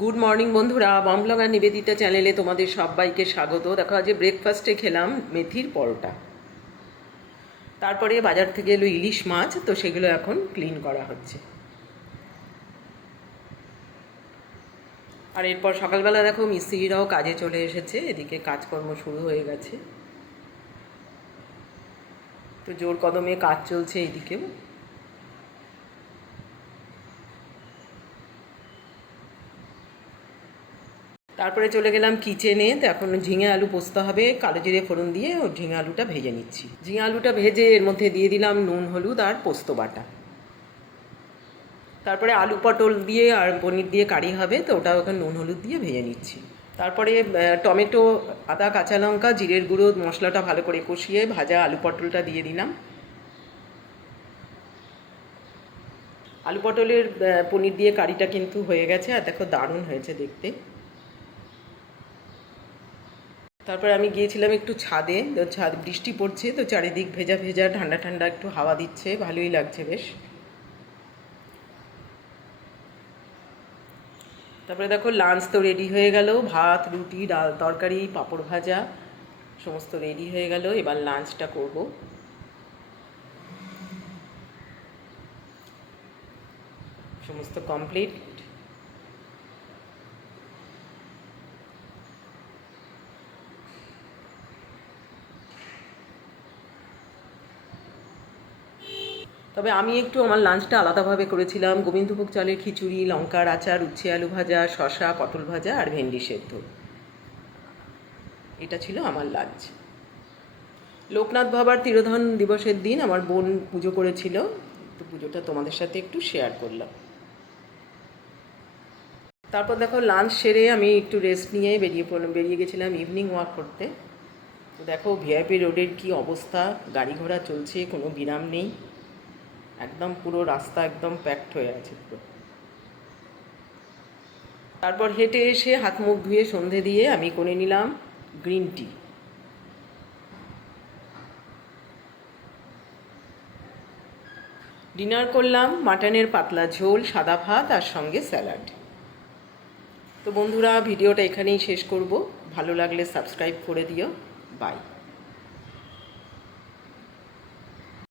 Good morning বন্ধুরা, মম blog আর নিবেদিতা চ্যানেলে তোমাদের সবাইকে স্বাগত। দেখো আজ ব্রেকফাস্টে খেলাম মেথির পরোটা। তারপরে বাজার থেকে এলো ইলিশ মাছ, তো সেগুলো এখন ক্লিন করা হচ্ছে। আর এরপর সকালবেলা দেখো মিস্ত্রিরাও কাজে চলে এসেছে, এদিকে কাজকর্ম শুরু হয়ে গেছে। তো জোর কদমে কাজ চলছে এইদিকেও। তারপরে চলে গেলাম কিচেনে। তো এখন ঝিঙে আলু পোস্ত হবে, কালো জিরে ফোড়ন দিয়ে ওর ঝিঙে আলুটা ভেজে নিচ্ছি। ঝিঙে আলুটা ভেজে এর মধ্যে দিয়ে দিলাম নুন, হলুদ আর পোস্ত বাটা। তারপরে আলু পটল দিয়ে আর পনির দিয়ে কারি হবে, তো ওটা ওখানে নুন হলুদ দিয়ে ভেজে নিচ্ছি। তারপরে টমেটো, আদা, কাঁচা লঙ্কা, জিরের গুঁড়ো, মশলাটা ভালো করে কষিয়ে ভাজা আলু পটলটা দিয়ে দিলাম। আলু পটলের পনির দিয়ে কারিটা কিন্তু হয়ে গেছে, আর দেখো দারুণ হয়েছে দেখতে। তারপরে আমি গিয়েছিলাম একটু ছাদে। তো বৃষ্টি পড়ছে, তো চারিদিক ভেজা ভেজা, ঠান্ডা ঠান্ডা একটু হাওয়া দিচ্ছে, ভালোই লাগছে বেশ। তারপরে দেখো লাঞ্চ তো রেডি হয়ে গেল, ভাত, রুটি, ডাল, তরকারি, পাঁপড় ভাজা সমস্ত রেডি হয়ে গেল। এবার লাঞ্চটা করব। সমস্ত কমপ্লিট। তবে আমি একটু আমার লাঞ্চটা আলাদাভাবে করেছিলাম। গোবিন্দভোগ চালের খিচুড়ি, লঙ্কার আচার, উচ্ছে আলু ভাজা, শসা, পটল ভাজা আর ভেন্ডি সেদ্ধ। এটা ছিল আমার লাঞ্চ। লোকনাথ বাবার তিরোধান দিবসের দিন আমার বোন পুজো করেছিল, তো পুজোটা তোমাদের সাথে একটু শেয়ার করলাম। তারপর দেখো লাঞ্চ সেরে আমি একটু রেস্ট নিয়ে বেরিয়ে গেছিলাম ইভিনিং ওয়াক করতে। তো দেখো ভিআইপি রোডের কি অবস্থা, গাড়ি ঘোড়া চলছে, কোনো বিরাম নেই। একদম পুরো রাস্তা একদম প্যাকড হয়ে আছে পুরো। তারপর হেঁটে এসে হাত মুখ ধুয়ে সন্ধে দিয়ে আমি করে নিলাম গ্রিন টি। ডিনার করলাম মাটনের পাতলা ঝোল, সাদা ভাত আর সঙ্গে স্যালাড। তো বন্ধুরা, ভিডিওটা এখানেই শেষ করব। ভালো লাগলে সাবস্ক্রাইব করে দিও। বাই।